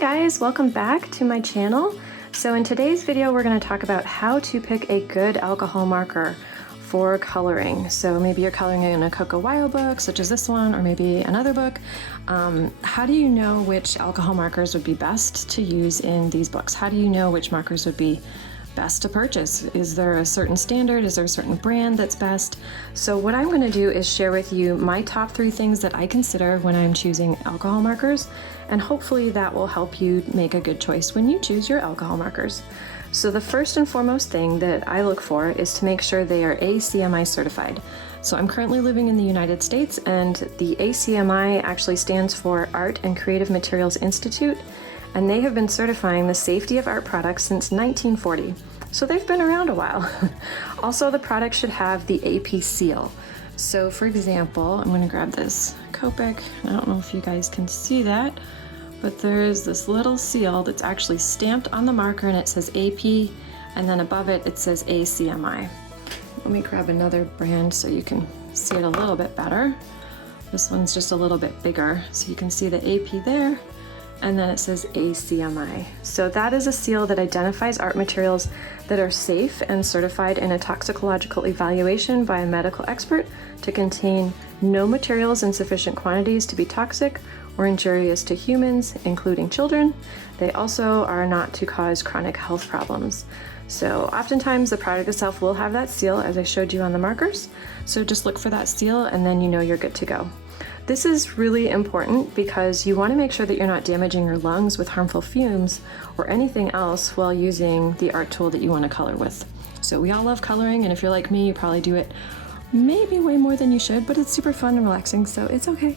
guys, welcome back to my channel. So in today's video we're going to talk about how to pick a good alcohol marker for coloring. So maybe you're coloring in a Coco book such as this one, or maybe another book. How do you know which alcohol markers would be best to use in these books? How do you know which markers would be best to purchase? Is there a certain standard? Is there a certain brand that's best? So what I'm going to do is share with you my top 3 things that I consider when I'm choosing alcohol markers, and hopefully that will help you make a good choice when you choose your alcohol markers. So the first and foremost thing that I look for is to make sure they are ACMI certified. So I'm currently living in the United States, and the ACMI actually stands for Art and Creative Materials Institute, and they have been certifying the safety of art products since 1940. So they've been around a while. Also, the product should have the AP seal. So for example, I'm going to grab this Copic. I don't know if you guys can see that, but there is this little seal that's actually stamped on the marker, and it says AP, and then above it, it says ACMI. Let me grab another brand so you can see it a little bit better. This one's just a little bit bigger, so you can see the AP there, and then it says ACMI. So that is a seal that identifies art materials that are safe and certified in a toxicological evaluation by a medical expert to contain no materials in sufficient quantities to be toxic or injurious to humans, including children. They also are not to cause chronic health problems. So oftentimes the product itself will have that seal, as I showed you on the markers. So just look for that seal, and then you know you're good to go. This is really important because you want to make sure that you're not damaging your lungs with harmful fumes or anything else while using the art tool that you want to color with. So we all love coloring, and if you're like me, you probably do it maybe way more than you should, but it's super fun and relaxing, so it's okay.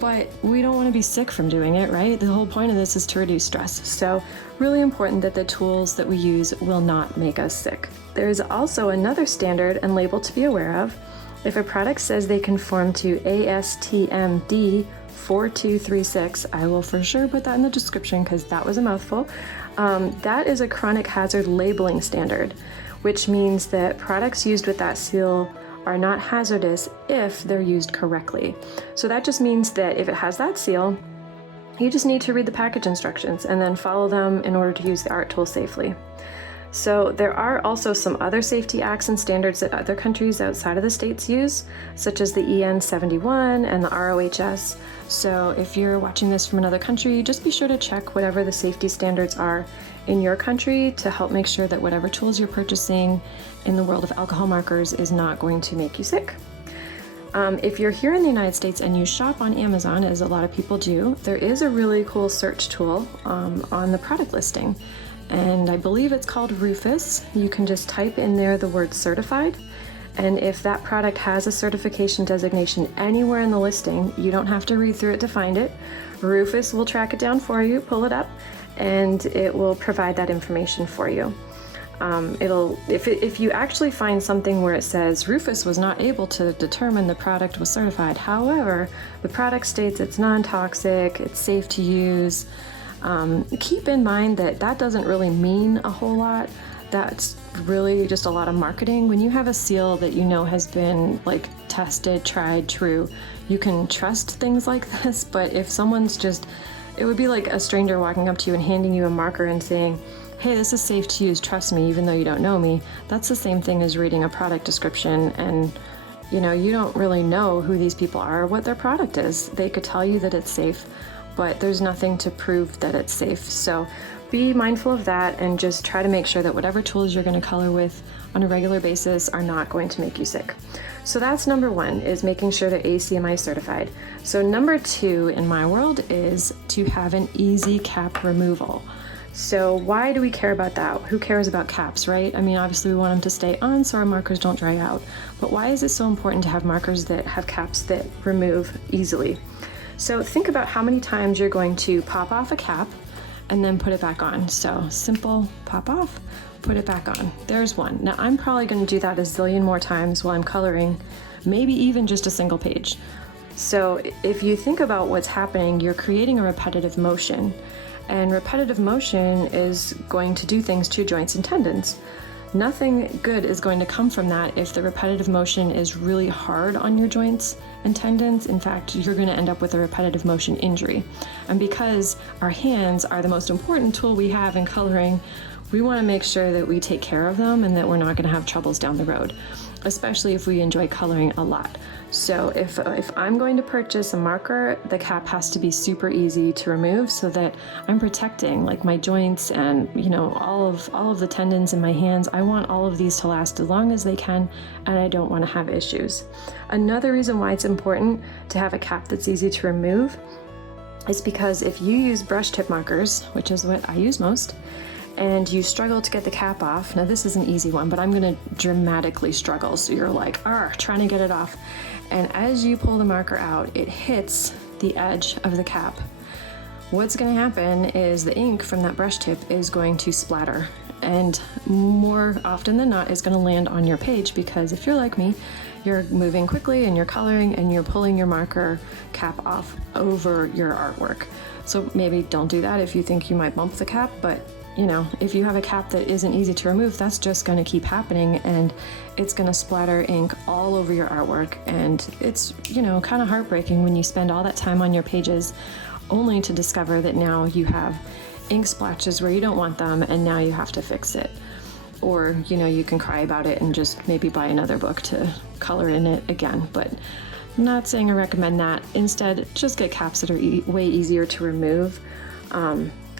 But we don't want to be sick from doing it, right? The whole point of this is to reduce stress. So really important that the tools that we use will not make us sick. There is also another standard and label to be aware of. If a product says they conform to ASTM D4236, I will for sure put that in the description because that was a mouthful. That is a chronic hazard labeling standard, which means that products used with that seal are not hazardous if they're used correctly. So that just means that if it has that seal, you just need to read the package instructions and then follow them in order to use the art tool safely. So there are also some other safety acts and standards that other countries outside of the States use, such as the EN 71 and the ROHS. So if you're watching this from another country, just be sure to check whatever the safety standards are in your country to help make sure that whatever tools you're purchasing in the world of alcohol markers is not going to make you sick. If you're here in the United States and you shop on Amazon, as a lot of people do, there is a really cool search tool on the product listing. And I believe it's called ROHS. You can just type in there the word certified, and if that product has a certification designation anywhere in the listing, you don't have to read through it to find it. ROHS will track it down for you, pull it up, and it will provide that information for you. If you actually find something where it says ROHS was not able to determine the product was certified, however, the product states it's non-toxic, it's safe to use, keep in mind that that doesn't really mean a whole lot. That's really just a lot of marketing. When you have a seal that you know has been like tested, tried, true, you can trust things like this. But if someone's just, it would be like a stranger walking up to you and handing you a marker and saying, hey, this is safe to use, trust me, even though you don't know me. That's the same thing as reading a product description, and you know, you don't really know who these people are or what their product is. They could tell you that it's safe, but there's nothing to prove that it's safe. So be mindful of that and just try to make sure that whatever tools you're going to color with on a regular basis are not going to make you sick. So that's number 1, is making sure they're ACMI certified. So number 2 in my world is to have an easy cap removal. So why do we care about that? Who cares about caps, right? I mean, obviously we want them to stay on so our markers don't dry out. But why is it so important to have markers that have caps that remove easily? So think about how many times you're going to pop off a cap and then put it back on. So simple, pop off, put it back on. There's one. Now I'm probably going to do that a zillion more times while I'm coloring, maybe even just a single page. So if you think about what's happening, you're creating a repetitive motion, and repetitive motion is going to do things to joints and tendons. Nothing good is going to come from that if the repetitive motion is really hard on your joints and tendons. In fact, you're going to end up with a repetitive motion injury. And because our hands are the most important tool we have in coloring, we want to make sure that we take care of them and that we're not going to have troubles down the road, especially if we enjoy coloring a lot. So if I'm going to purchase a marker, the cap has to be super easy to remove so that I'm protecting like my joints and, you know, all of the tendons in my hands. I want all of these to last as long as they can, and I don't want to have issues. Another reason why it's important to have a cap that's easy to remove is because if you use brush tip markers, which is what I use most, and you struggle to get the cap off. Now this is an easy one, but I'm gonna dramatically struggle. So you're like, trying to get it off. And as you pull the marker out, it hits the edge of the cap. What's gonna happen is the ink from that brush tip is going to splatter, and more often than not is gonna land on your page, because if you're like me, you're moving quickly and you're coloring and you're pulling your marker cap off over your artwork. So maybe don't do that if you think you might bump the cap, but you know, if you have a cap that isn't easy to remove, that's just going to keep happening, and it's going to splatter ink all over your artwork. And it's, you know, kind of heartbreaking when you spend all that time on your pages only to discover that now you have ink splotches where you don't want them, and now you have to fix it. Or, you know, you can cry about it and just maybe buy another book to color in it again. But I'm not saying I recommend that. Instead, just get caps that are way easier to remove.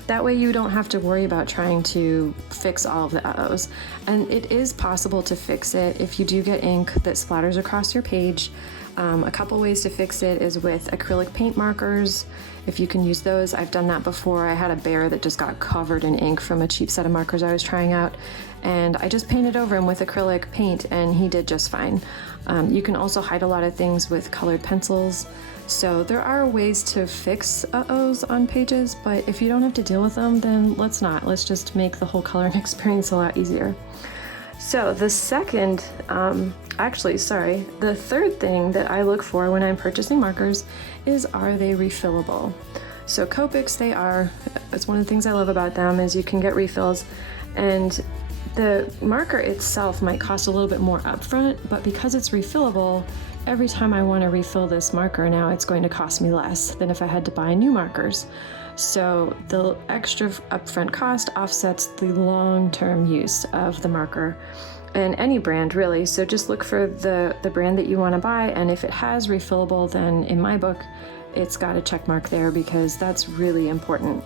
That way you don't have to worry about trying to fix all of the uh-ohs. And it is possible to fix it if you do get ink that splatters across your page. A couple ways to fix it is with acrylic paint markers. If you can use those, I've done that before. I had a bear that just got covered in ink from a cheap set of markers I was trying out, and I just painted over him with acrylic paint and he did just fine. You can also hide a lot of things with colored pencils. So there are ways to fix uh-ohs on pages, but if you don't have to deal with them, then let's not. Let's just make the whole coloring experience a lot easier. So the the third thing that I look for when I'm purchasing markers is, are they refillable? So Copics, they are. It's one of the things I love about them is you can get refills, and the marker itself might cost a little bit more upfront, but because it's refillable, every time I want to refill this marker now, it's going to cost me less than if I had to buy new markers. So the extra upfront cost offsets the long-term use of the marker, and any brand really. So just look for the brand that you want to buy, and if it has refillable, then in my book, it's got a check mark there, because that's really important.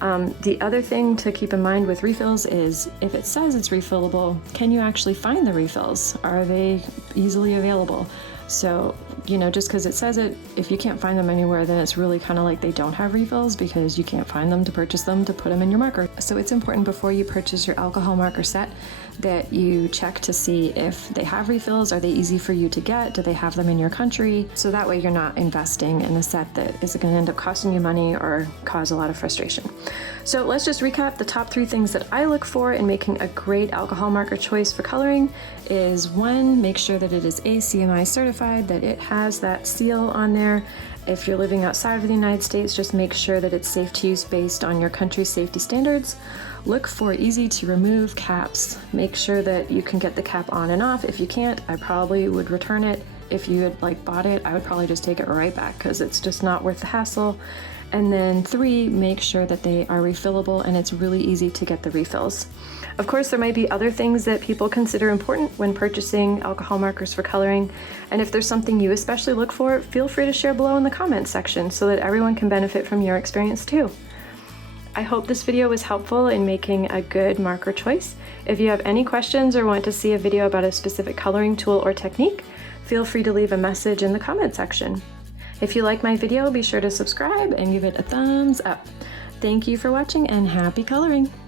The other thing to keep in mind with refills is, if it says it's refillable, can you actually find the refills? Are they easily available? So, you know, just because it says it, if you can't find them anywhere, then it's really kind of like they don't have refills, because you can't find them to purchase them to put them in your marker. So it's important before you purchase your alcohol marker set that you check to see if they have refills. Are they easy for you to get? Do they have them in your country? So that way you're not investing in a set that is going to end up costing you money or cause a lot of frustration. So let's just recap the top 3 things that I look for in making a great alcohol marker choice for coloring is: 1, make sure that it is ACMI certified, that it has that seal on there. If you're living outside of the United States, just make sure that it's safe to use based on your country's safety standards. Look for easy to remove caps. Make sure that you can get the cap on and off. If you can't, I probably would return it. If you had bought it, I would probably just take it right back, because it's just not worth the hassle. And then 3, make sure that they are refillable and it's really easy to get the refills. Of course, there might be other things that people consider important when purchasing alcohol markers for coloring. And if there's something you especially look for, feel free to share below in the comments section so that everyone can benefit from your experience too. I hope this video was helpful in making a good marker choice. If you have any questions or want to see a video about a specific coloring tool or technique, feel free to leave a message in the comment section. If you like my video, be sure to subscribe and give it a thumbs up. Thank you for watching, and happy coloring!